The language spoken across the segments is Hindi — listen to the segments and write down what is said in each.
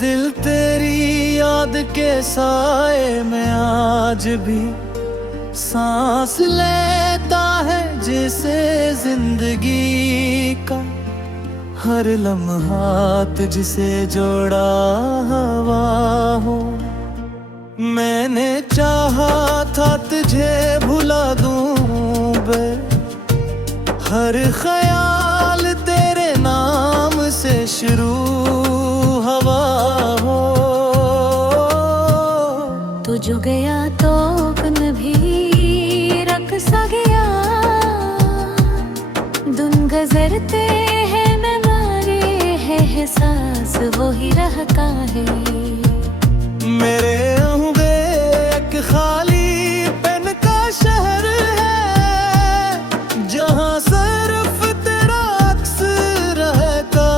दिल तेरी याद के साए में आज भी सांस लेता है, जैसे जिंदगी का हर लम्हात जिसे जोड़ा हवा हो। मैंने चाहा था तुझे भुला दूं बे, हर ख्याल तेरे नाम से शुरू हवा हो। तू जो गया तो कन भी रख सा गया, दिन गुजरते हैं नवारे है एहसास वो ही रहता है। मेरे अंगे एक खाली पेन का शहर है, जहाँ सिर्फ तेरा अक्स रहता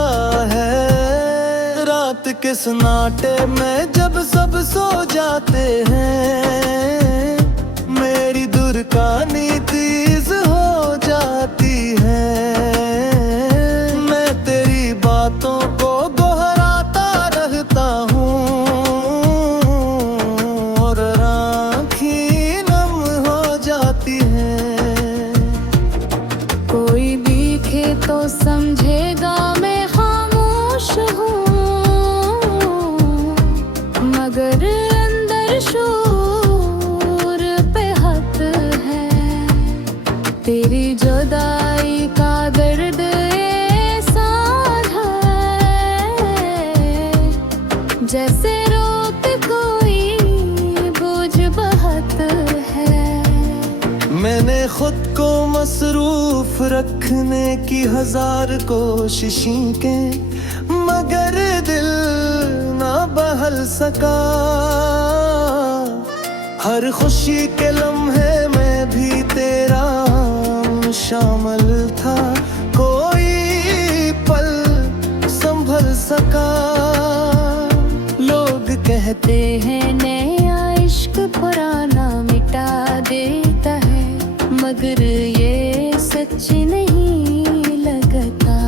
है। रात के सन्नाटे में जब सब सो जाते हैं, मेरी दुर्कानी तीज हो जाती है। मैं तेरी बातों को दोहराता रहता हूँ, और आँखें नम हो जाती हैं। कोई दिखे तो समझेगा मैं खामोश हूँ, मगर अंदर शोर पे हक है। तेरी जुदाई का दर्द ऐसा है, जैसे रोक कोई बोझ बहुत है। मैंने खुद को मसरूफ रखने की हजार कोशिशें की, मगर दिल ना बहल सका। हर खुशी के लम्हे में भी तेरा शामिल था, कोई पल संभल सका। लोग कहते हैं नया इश्क पुराना मिटा देता है, मगर ये सच नहीं लगता।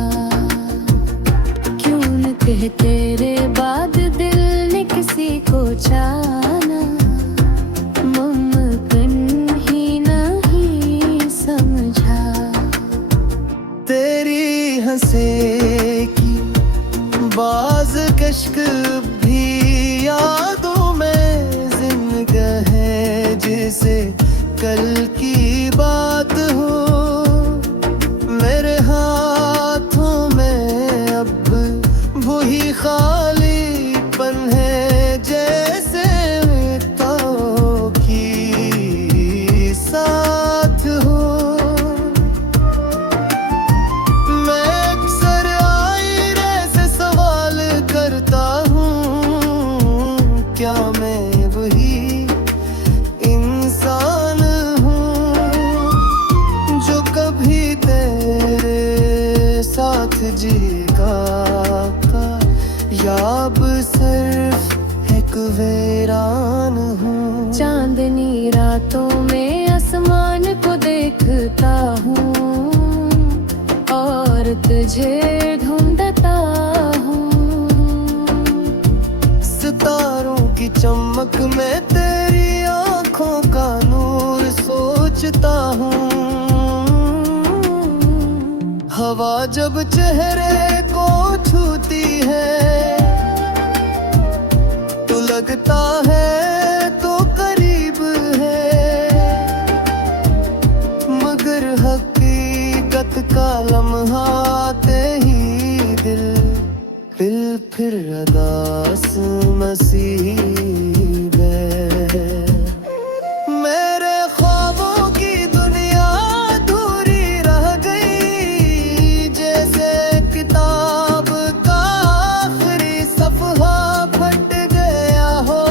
क्यों न कहे तेरे बाद दिल ने किसी को जाना, मुमकिन ही नहीं समझा। तेरी हंसे की बाज कश्क भी यादों में जिंदा है, जैसे कल की बात हो। मेरे हाथों में अब वही खालीपन है, जैसे तो की साथ हो। मैं अक्सर आईने से सवाल करता हूँ, क्या मैं वही इंसान हूँ जो कभी तेरे साथ जीगा, या अब सिर्फ एक वीरान हूँ। चांदनी रातों में आसमान को देखता हूँ, और तुझे ढूंढता हूँ। सितारों की चमक में तेरी आंखों का नूर सोचता हूँ। हवा जब चेहरे को छूती है, तो लगता है तो करीब है, मगर हकीकत का लम्हा आते ही दिल फिर अदास नसीब है। मेरे ख्वाबों की दुनिया अधूरी रह गई, जैसे किताब का आखिरी सफ़हा फट गया हो।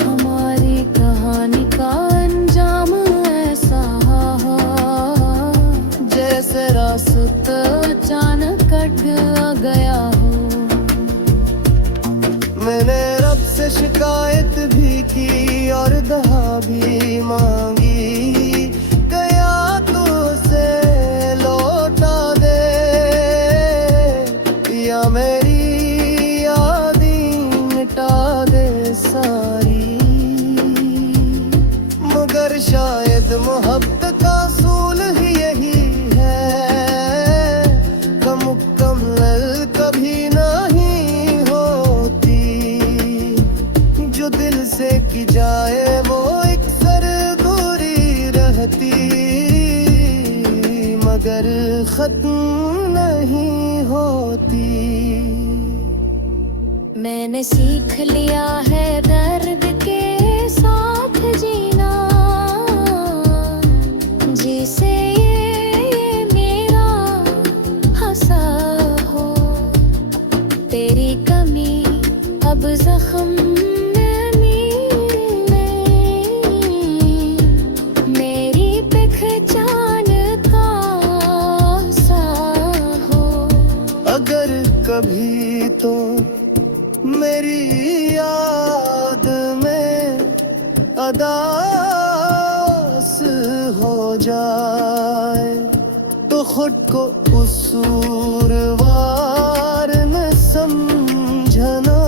हमारी कहानी का अंजाम ऐसा जैसे रास्ता अचानक कट गया हो। मैंने रब से शिकायत भी की और दुआ भी मांगी, गया तो उसे लौटा दे, या मेरी याद सारी, मगर शायद मोहब्बत का असूल ही यही है, कम मुकम्मल कभी नहीं होती। जो दिल से की जाए वो अक्सर दूरी रहती, मगर खत्म नहीं होती। मैंने सीख लिया है दर्द के साथ जीना, जिसे ये मेरा हंसा हो। तेरी कमी अब जख्म में मिले, मेरी पहचान का सा हो। अगर कभी तो मेरी याद में अदास हो जाए, तो खुद को कसूरवार न समझना।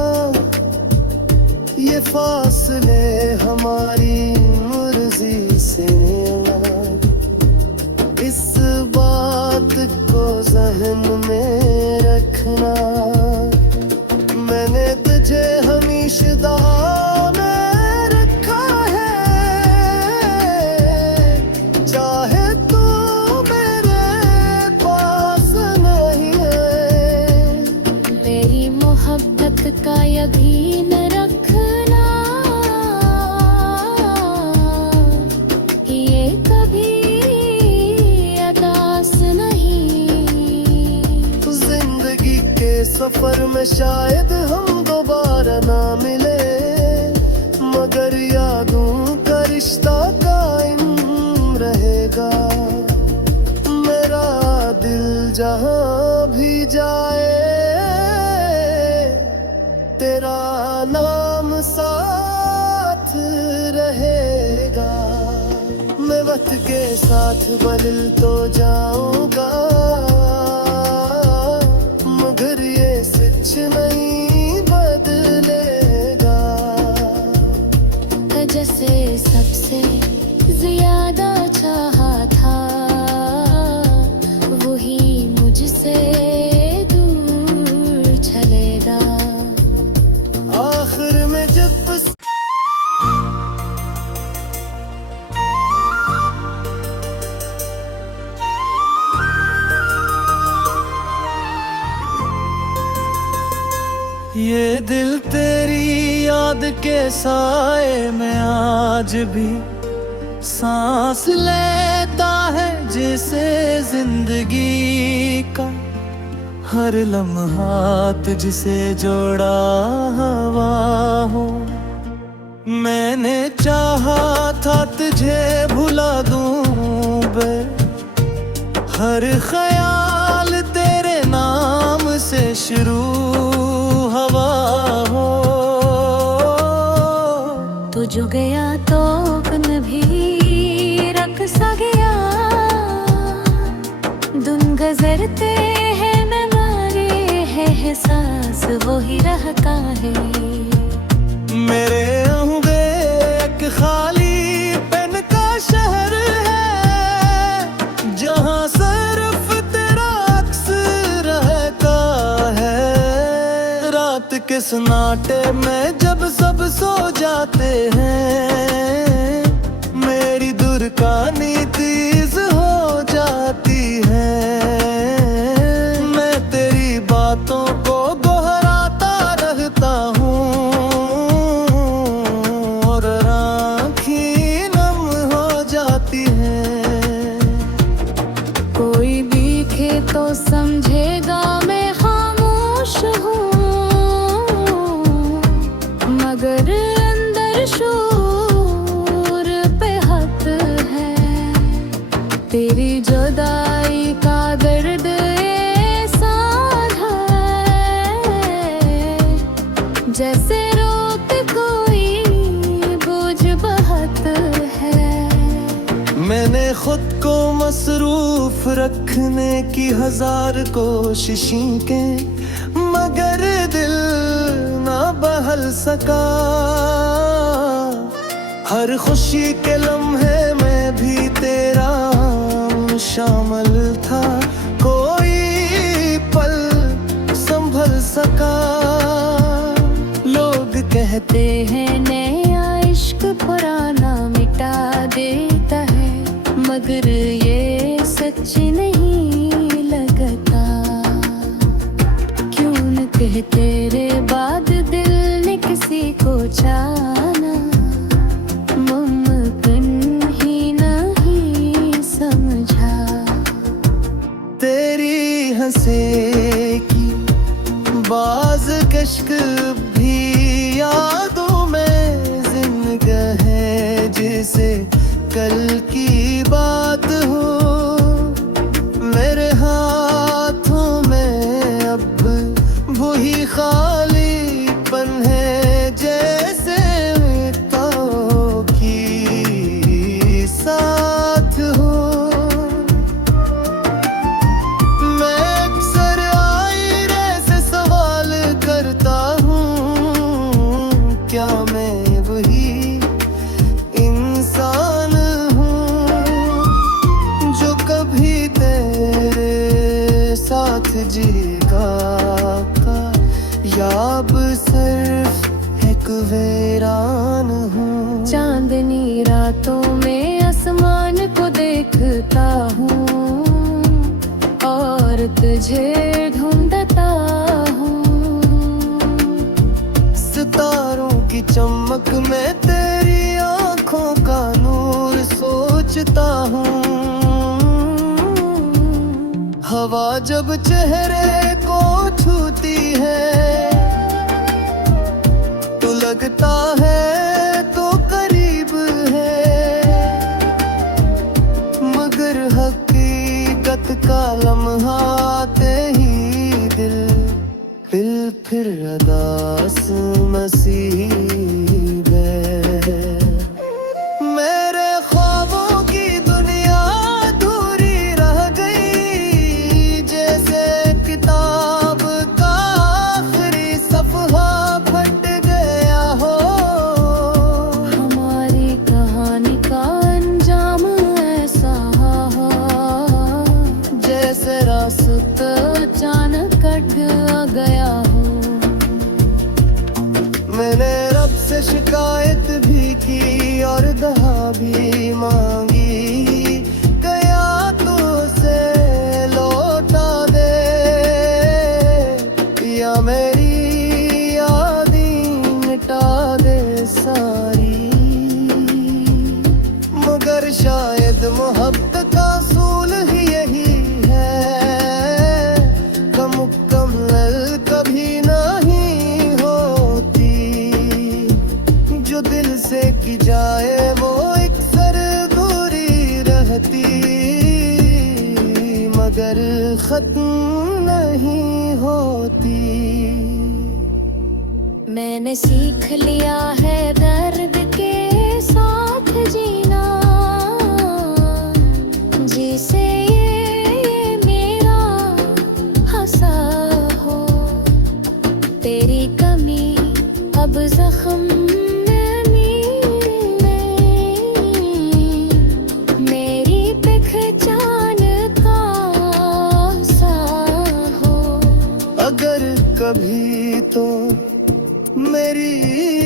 ये फासले हमारी मर्जी से नहीं, इस बात को ज़हन में रखना। मैंने तुझे हमेशा दाव में रखा है, चाहे तू मेरे पास नहीं है। मेरी मोहब्बत का यकीन रखना, ये कभी अदास नहीं। जिंदगी के सफर में शायद हम दोबारा ना मिले, मगर यादों का रिश्ता कायम रहेगा। मेरा दिल जहां भी जाए, तेरा नाम साथ रहेगा। मैं वक्त के साथ बदल तो जाऊंगा, मगर ये सच नहीं बदलेगा। जैसे सबसे ज्यादा चाहा था, वही मुझसे दूर चलेगा। आखिर में जब ये दिल तेरी याद के साए में आज भी सांस लेता है, जैसे जिंदगी का हर लम्हात जिसे जोड़ा हवा हो। मैंने चाहा था तुझे भुला दूं बे, हर ख्याल तेरे नाम से शुरू हवा हो। तू जो गया तो कन भी रख सा गया, दिन गुजरते हैं नवारे है एहसास वो ही रहता है। मेरे अंगे एक खाली पेन का शहर है, जहाँ सिर्फ तेरा अक्स रहता है। रात के सन्नाटे में जब सब सो जाते हैं, मेरी दुर्कानी तीज हो जाती है। मैं तेरी बातों को दोहराता रहता हूँ, और आँखें नम हो जाती हैं। कोई दिखे तो समझेगा मैं खामोश हूँ, मगर अंदर शोर पे हक है। तेरी जुदाई का दर्द ऐसा है, जैसे रोक कोई बोझ बहत है। मैंने खुद को मसरूफ रखने की 1000 कोशिशें की, मगर दिल ना बहल सका। हर खुशी के लम्हे में भी तेरा शामिल था, कोई पल संभल सका। लोग कहते हैं नया इश्क पुराना मिटा देता है, मगर ये सच नहीं लगता। क्यों न कहे तेरे बाद दिल ने किसी को जाना, मुमकिन ही नहीं समझा। तेरी हंसे की बाज कश्क भी यादों में जिंदगी है, जैसे कल की बात हो। मेरे हाथों में अब वही खालीपन है, जैसे तो की साथ हो। मैं अक्सर आईने से सवाल करता हूँ, क्या मैं वही इंसान हूँ जो कभी तेरे साथ जीगा, या अब सिर्फ एक वीरान हूँ। चांदनी रातों में आसमान को देखता हूँ और तुझे ढूंढता हूँ। सितारों की चमक में तेरी आंखों का नूर सोचता हूँ। हवा जब चेहरे को छूती है तो लगता है तो करीब है, मगर हकीकत का लम्हा आते ही दिल फिर अदास नसीब है। मेरे ख्वाबों की दुनिया अधूरी रह गई, जैसे किताब का आखिरी सफ़हा फट गया हो। हमारी कहानी का अंजाम ऐसा जैसे रास्ता अचानक कट गया हो। मैंने रब से शिकायत भी की और दुआ भी मांगी, गया तो उसे लौटा दे, या मेरी यादें मिटा दे सारी। मगर शायद मोहब्बत का असूल ही यही है, मुकम्मल कभी नहीं होती। जो दिल से की जाए वो अक्सर दूरी रहती, मगर खत्म नहीं होती। मैंने सीख लिया है दर्द के साथ जीना, जिसे ये मेरा हंसा हो। तेरी कमी अब जख्म में मिले, मेरी पहचान का सा हो। अगर कभी तो मेरी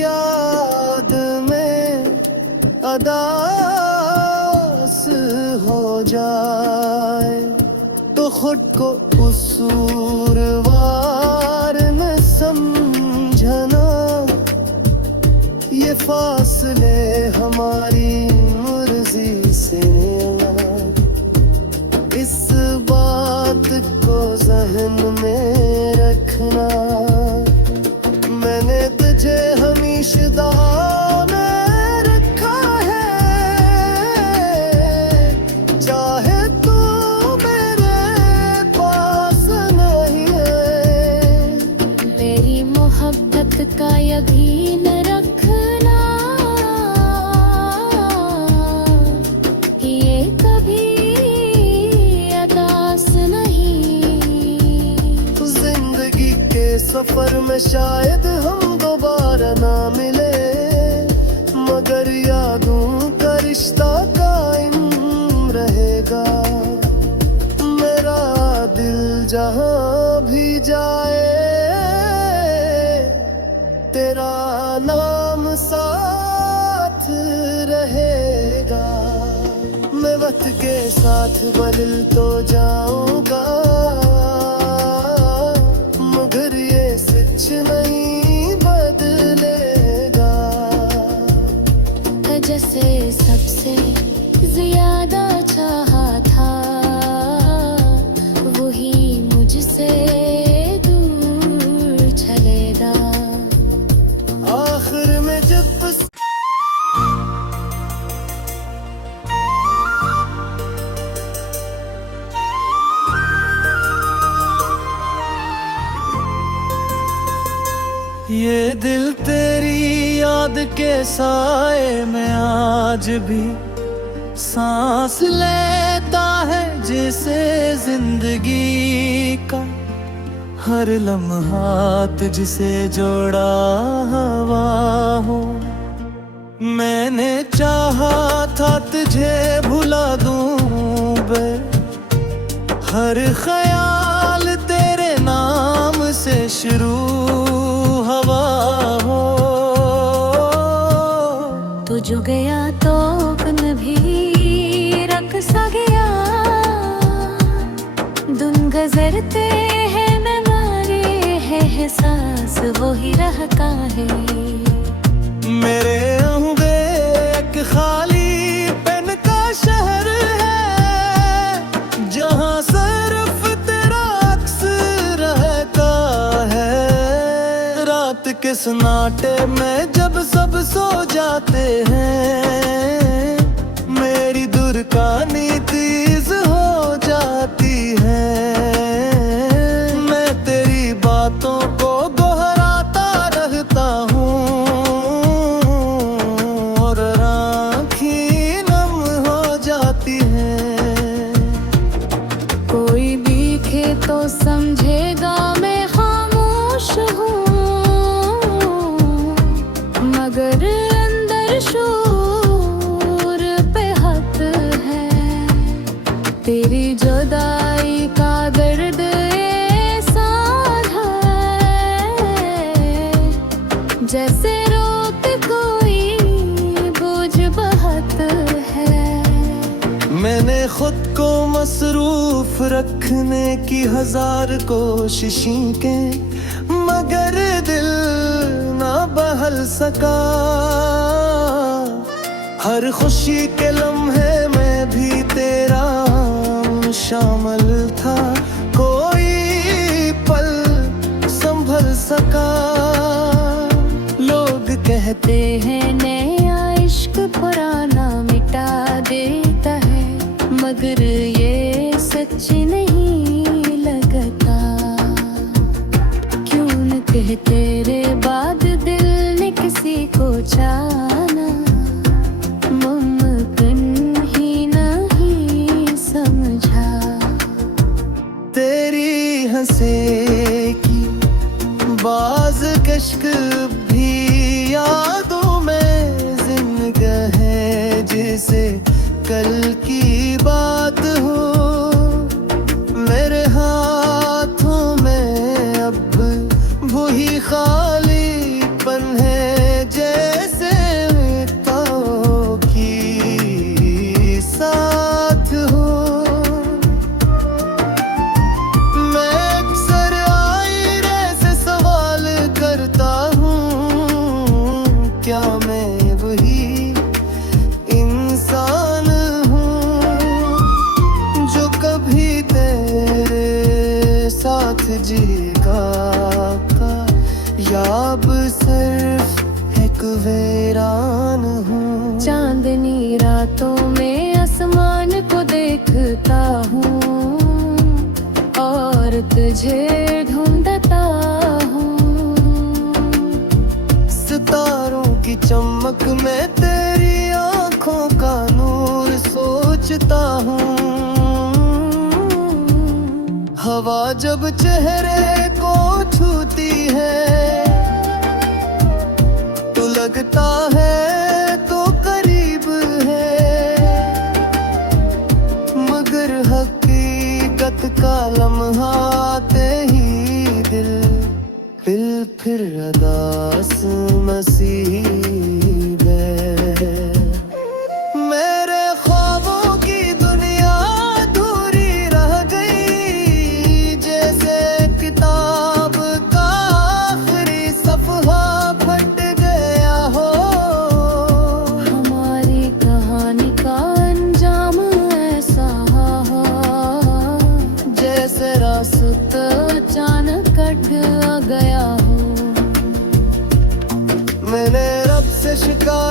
याद में अदास हो जाए तो खुद को कसूरवार न समझना। ये फासले हमारी मर्जी से नहीं, इस बात को जहन में रखना। मैंने तुझे हमेशा दाव में रखा है, चाहे तू मेरे पास नहीं है। मेरी मोहब्बत का यकीन रखना, ये कभी अदास नहीं। जिंदगी के सफर में शायद हम दोबारा ना मिले, मगर याद वक्त के साथ बदल तो जाऊंगा, मगर ये सच नहीं बदलेगा। जैसे सबसे ज्यादा चाहा था, वही मुझसे दूर चलेगा। आखिर में जब ये दिल तेरी याद के साए में आज भी सांस लेता है, जैसे जिंदगी का हर लम्हात जिसे जोड़ा हवा हो। मैंने चाहा था तुझे भुला दूं बे, हर ख्याल तेरे नाम से शुरू हवा हो। तू जो गया तो कन भी रख सा गया, दिन गुजरते हैं नवारे है एहसास वो ही रहता है। मेरे अंगे एक खाली पेन का शहर है, जहाँ सिर्फ तेरा अक्स रहता है। रात के सन्नाटे में जब सब सो जाते हैं, मेरी दुर्कानी तेज हो जाती है। मैं तेरी बातों को दोहराता रहता हूँ, और आँखें नम हो जाती हैं। कोई दिखे तो समझेगा मैं खामोश हूँ, मगर अंदर शोर पे हक है। तेरी जुदाई का दर्द ऐसा है, जैसे रोक कोई बोझ बहुत है। मैंने खुद को मसरूफ रखने की 1000 कोशिशें की, मगर दिल ना बहल सका। हर खुशी के लम्हे में भी तेरा शामिल था, कोई पल संभल सका। लोग कहते हैं नया इश्क पुराना मिटा देता है, मगर ये सच नहीं लगता। क्यों न कहे तेरे बाद दिल ने किसी को जाना, मुमकिन ही नहीं समझा। तेरी हंसे की बाज कश्क भी यादों में जिंदा है, जैसे कल की बात हो। मेरे हाथों में अब वही खालीपन है, जैसे तो की साथ हो। मैं अक्सर आईने से सवाल करता हूँ, क्या मैं वही इंसान हूँ जो कभी तेरे साथ जीगा, या अब सिर्फ एक वीरान हूँ। चांदनी रातों में आसमान को देखता हूँ, और तुझे ढूंढता हूँ। सितारों की चमक में तेरी आंखों का नूर सोचता हूँ। हवा जब चेहरे को छूती है, तो लगता है तो करीब है, मगर हकीकत का लम्हा आते ही दिल फिर अदास नसीब है। मेरे ख्वाबों की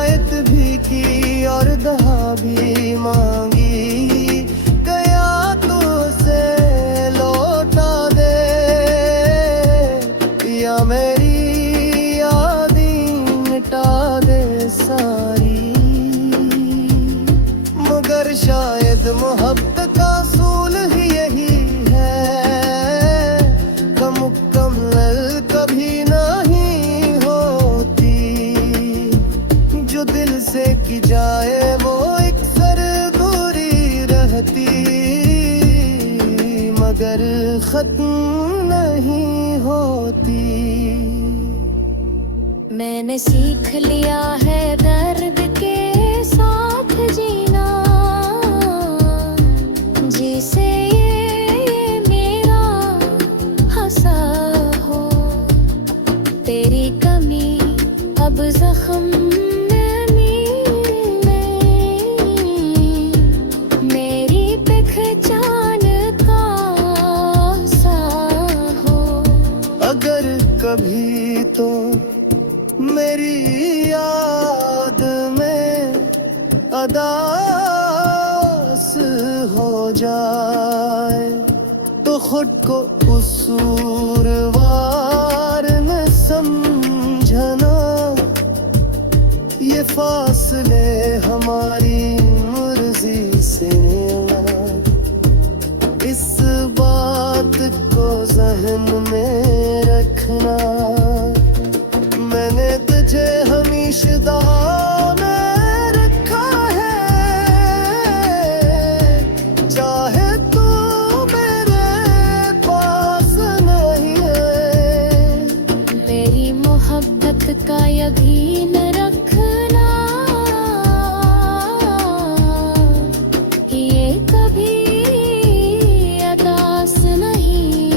शिकायत भी की और दहा भी मांगी, गया तो उसे लौटा दे या मेरी यादें मिटा दे सारी। मगर शायद मोहब्बत का असूल ही यही है, मुकम्मल कभी नहीं होती। जो दिल से की जाए वो अक्सर दूरी रहती, मगर खत्म नहीं होती। मैंने सीख लिया है दर्द के साथ जीना, जिसे ये मेरा हंसा हो। तेरी कमी अब जख्म मेरी पहचान का सा हो। अगर कभी तो मेरी याद में अदास हो जाए, तो खुद को कसूरवार न समझना। ये फासले हमारी मर्जी से नहीं, इस बात को ज़हन में रखना। मैंने तुझे हमेशा दाव में रखा है, चाहे तू मेरे पास नहीं है। मेरी मोहब्बत का यकीन रखना, ये कभी अदास नहीं।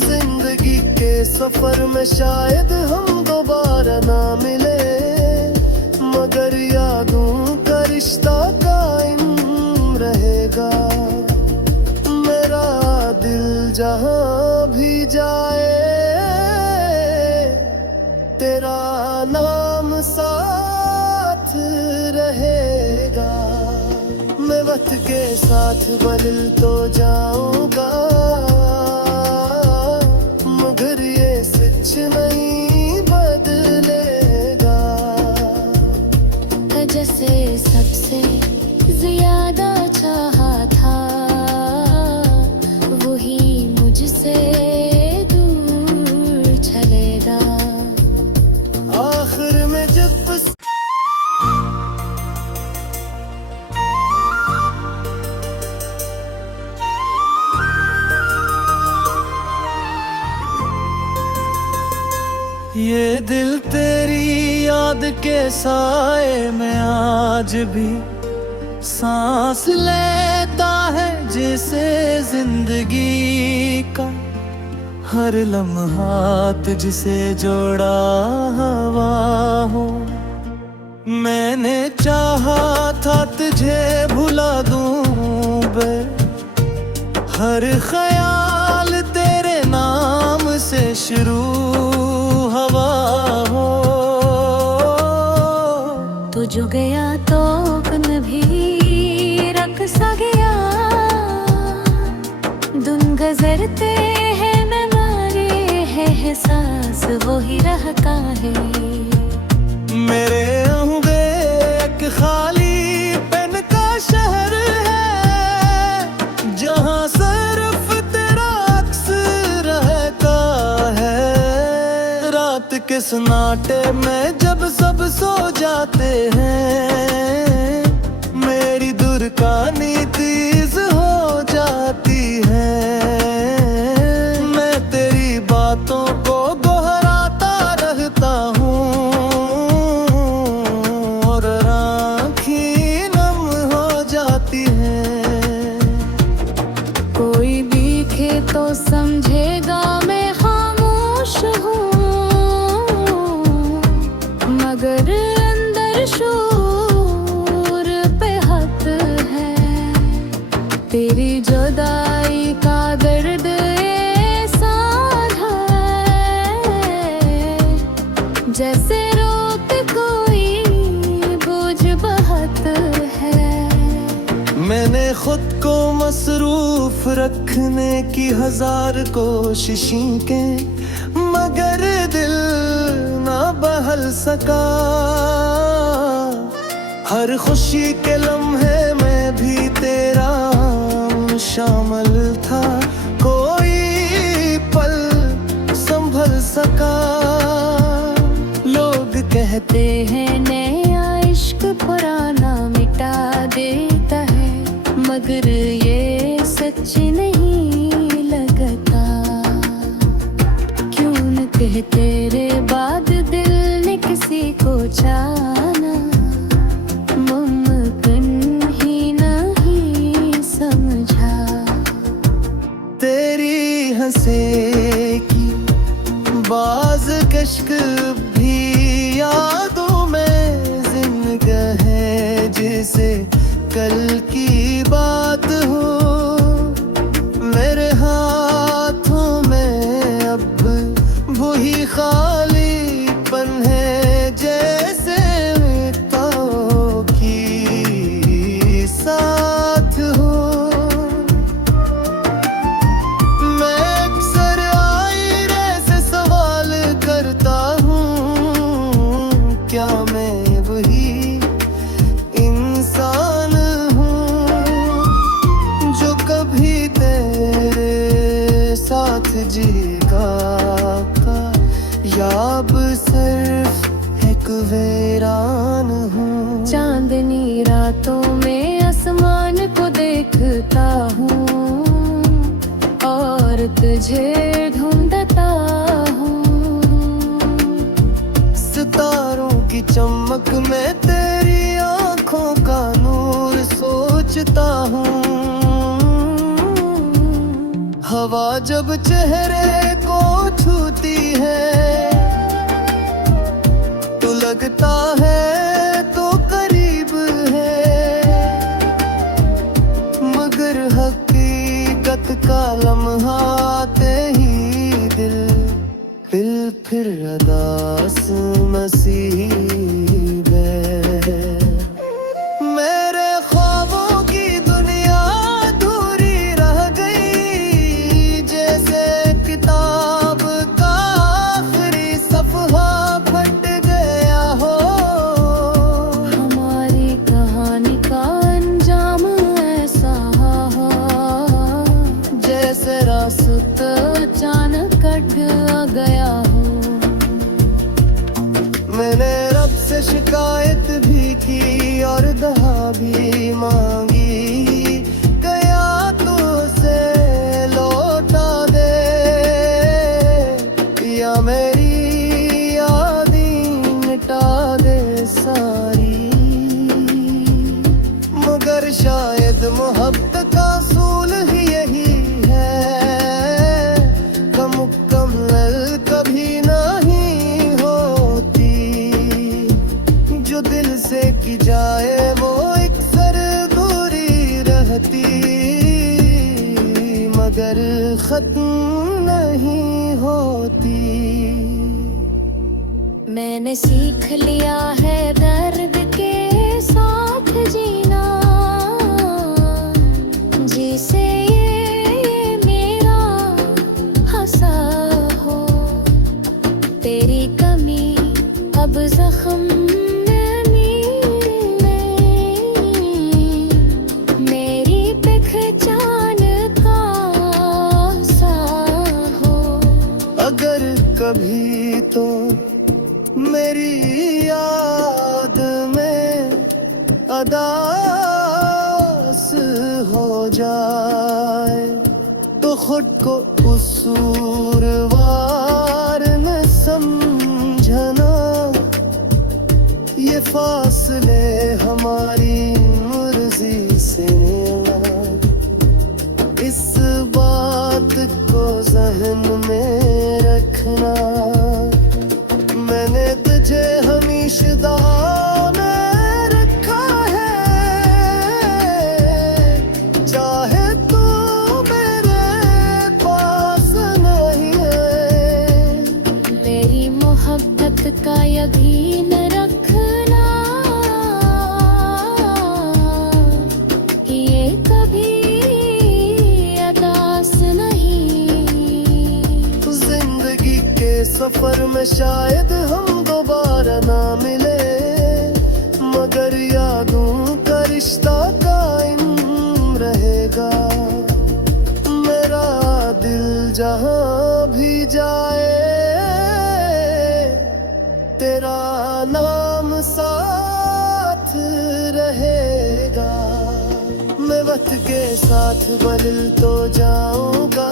जिंदगी के सफर में शायद हम दोबारा ना मिले, मगर यादों का रिश्ता कायम रहेगा। मेरा दिल जहां भी जाए, तेरा नाम साथ रहेगा। मैं वक्त के साथ बदल तो जाऊंगा, मगर ये सच नहीं बदलेगा। जैसे सबसे ज्यादा चाहा था, वही मुझसे दूर चलेगा। आखिर में जब ये दिल तेरी याद के साए में आज भी सांस लेता है, जैसे जिंदगी का हर लम्हात जिसे जोड़ा हवा हो। मैंने चाहा था तुझे भुला दूं बे, हर ख्याल तेरे नाम से शुरू हवा हो। तू जो गया तो कन भी रख सा गया, दिन गुजरते हैं न मारे है एहसास वो ही रहता है। मेरे अंगे एक खाली पेन का शहर है, जहाँ सिर्फ तेरा अक्स रहता है। रात के सन्नाटे में जब सब सो जाते हैं, मेरी दुर्कानी तीज हो जाती है। मैं तेरी बातों को दोहराता रहता हूँ, और आँखें नम हो जाती हैं। कोई दिखे तो समझेगा मैं खामोश हूँ, मगर अंदर शोर पे हद है। तेरी जुदाई का दर्द ऐसा है, जैसे रोक कोई मैंने खुद को मसरूफ रखने की 1000 कोशिशें की, मगर दिल ना बहल सका। हर खुशी के लम्हे में भी तेरा शामिल था, कोई पल संभल सका। लोग कहते हैं नया इश्क पुराना मिटा देता है, मगर ये सच नहीं लगता। क्यों न कहे तेरे बाद दिल ने किसी को जाना, मुमकिन ही नहीं समझा। तेरी हंसे की बाज कश्क भी यादों में जिंदगी है, जैसे कल की बात हो। मेरे हाथों में अब वही खालीपन है, जैसे मित्रों की साथ हो। मैं अक्सर आईने से सवाल करता हूँ, क्या मैं वही इंसान हूँ जो कभी तेरे साथ जीगा, या अब सिर्फ एक वीरान हूँ। चांदनी रातों में आसमान को देखता हूँ और तुझे ढूंढता हूँ। सितारों की चमक में तेरी आंखों का नूर सोचता हूँ। हवा जब चेहरे को छूती है तो लगता है तो करीब है, मगर हकीकत का लम्हा आते ही दिल फिर अदास नसीब है। मेरे ख्वाबों की दुनिया अधूरी रह गई, जैसे किताब का आखिरी सफ़हा फट गया हो। हमारी कहानी का अंजाम ऐसा जैसे रास्ता अचानक कट गया हो। मैंने रब से शिकायत भी की और दुआ भी मांगी, गया तो उसे लौटा दे, या मेरी यादें मिटा दे सारी। मगर शायद मोहब्बत का असूल ही यही है, मुकम्मल कभी नहीं होती। जो दिल से की जाए वो अक्सर दूरी रहती, मगर खत्म नहीं होती। मैंने सीख लिया है दर्द के साथ जीना, जिसे ये मेरा हंसा हो। तेरी कमी अब जख्म में मेरी पहचान का सा हो। अगर कभी तो मेरी याद में अदास हो जाए, तो खुद को कसूरवार न समझना। ये फासले हमारी मर्जी से नहीं, इस बात को जहन में रखना। मैंने तुझे हमेशा दाव में रखा है, चाहे तू मेरे पास नहीं है। मेरी मोहब्बत का यकीन रखना, ये में शायद हम दोबारा ना मिले, मगर यादों का रिश्ता कायम रहेगा। मेरा दिल जहां भी जाए, तेरा नाम साथ रहेगा। मैं वक्त के साथ बदल तो जाऊंगा,